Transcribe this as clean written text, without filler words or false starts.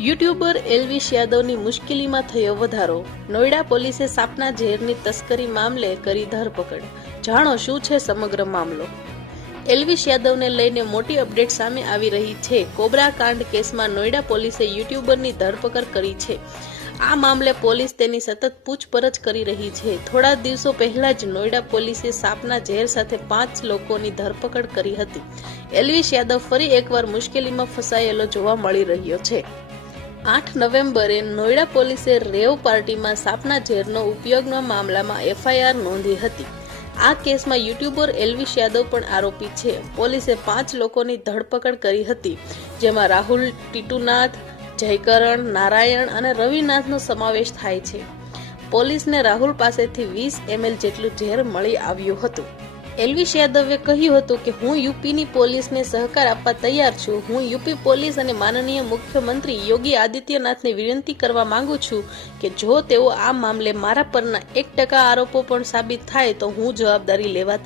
YouTuber એલ્વિશ યાદવની મુશ્કેલીમાં થયો વધારો. નોઈડા પોલીસે સાપના ઝેરની તસ્કરી મામલે કરી ધરપકડ. જાણો શું છે સમગ્ર મામલો. એલ્વિશ યાદવને લઈને મોટી અપડેટ સામે આવી રહી છે. કોબરા કાંડ કેસમાં નોઈડા પોલીસે યુટ્યુબરની ધરપકડ કરી છે. આ મામલે પોલીસ તેની સતત પૂછપરછ કરી રહી છે. થોડા દિવસો પહેલા જ નોઈડા પોલીસે સાપના ઝેર સાથે 5 લોકોની ધરપકડ કરી હતી. એલ્વિશ યાદવ ફરી એકવાર મુશ્કેલીમાં ફસાયેલો જોવા મળી રહ્યો છે. 8 નવેમ્બરે નોઈડા પોલીસે રેવ પાર્ટીમાં સાપના ઝેરનો ઉપયોગના મામલામાં એફઆઈઆર નોંધી હતી. આ કેસમાં યુટ્યુબર એલ્વિશ યાદવ પણ આરોપી છે. પોલીસે 5 લોકોની ધરપકડ કરી હતી, જેમાં રાહુલ, ટીટુનાથ, જયકરણ, નારાયણ અને રવિનાથનો સમાવેશ થાય છે. પોલીસને રાહુલ પાસેથી 20 ml જેટલું ઝેર મળી આવ્યું હતું. એલ્વિશ યાદવે કહ્યું હતું કે હું યુપીની પોલીસને સહકાર આપવા તૈયાર છું. હું યુપી પોલીસ અને માનનીય મુખ્યમંત્રી યોગી આદિત્યનાથને વિનંતી કરવા માંગુ છું કે જો તેઓ આ મામલે મારા પરના 1% આરોપો પણ સાબિત થાય તો હું જવાબદારી લેવા